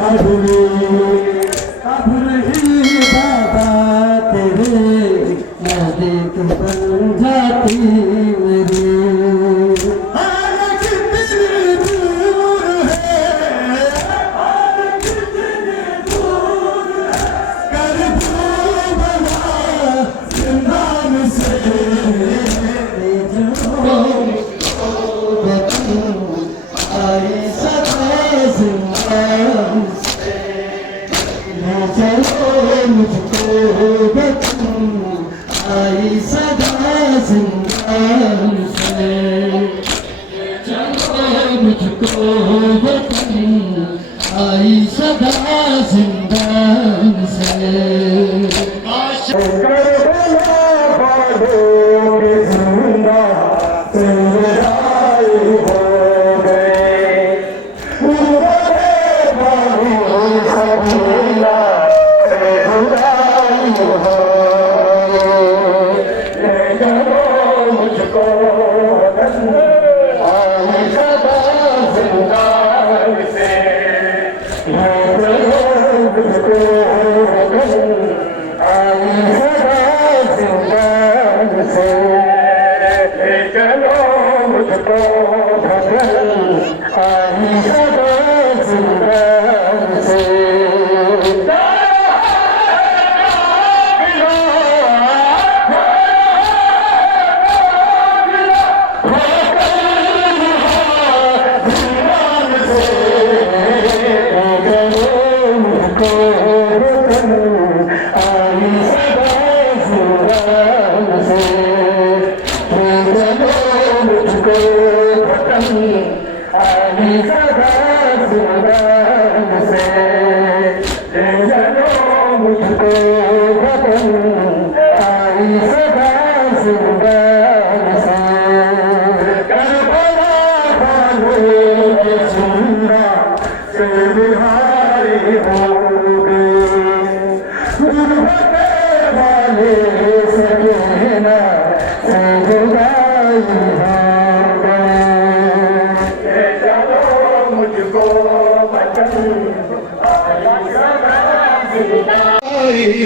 अब नहीं बाबा तेरे नजदीक बन जाती मेरी। आई सदा जिंदान से चलो मुझको वतन, आई सदा जिंदान से।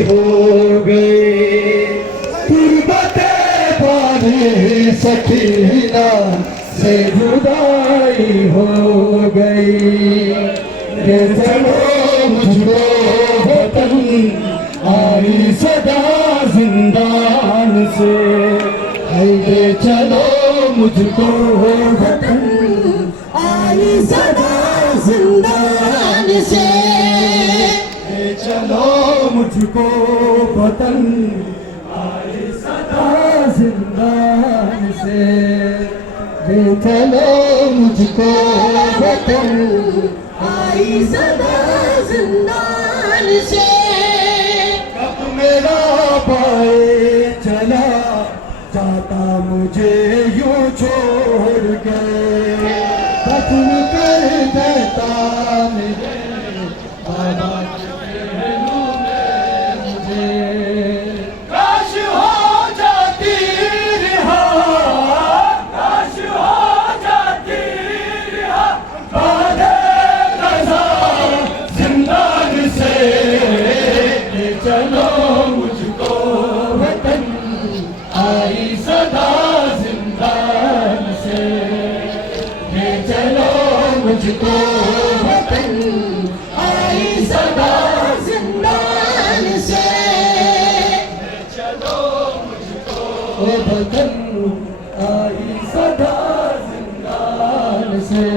हो गए तुरबतें पाने सकीना से जुदाई हो गई। ये चलो मुझको वतन, आई सदा जिंदान से। ये चलो मुझको वतन, आई सदा जिंदान से। चलो मुझको वतन, आई सदा जिंदान से। चलो मुझको वतन, आई सदा जिंदान से। कब मेरा पाए चला जाता मुझे यूं छोड़ के, दफन कर देता मेरे बाबा। मुझको वतन, आई सदा जिंदान से। चलो मुझको वतन, आई सदा जिंदान से।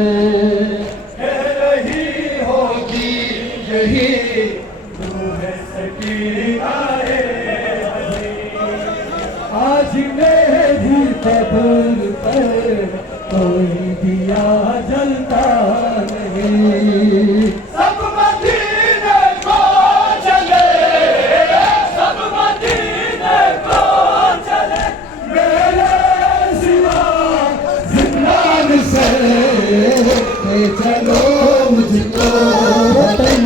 कह रही होगी यही रूह सकीना है, आज मेरी कब्र पर कोई दिया जलता नहीं। सब मदीने को चले, सब मदीने को चले, मेरे सिवा जिंदान से। चलो मुझको वतन,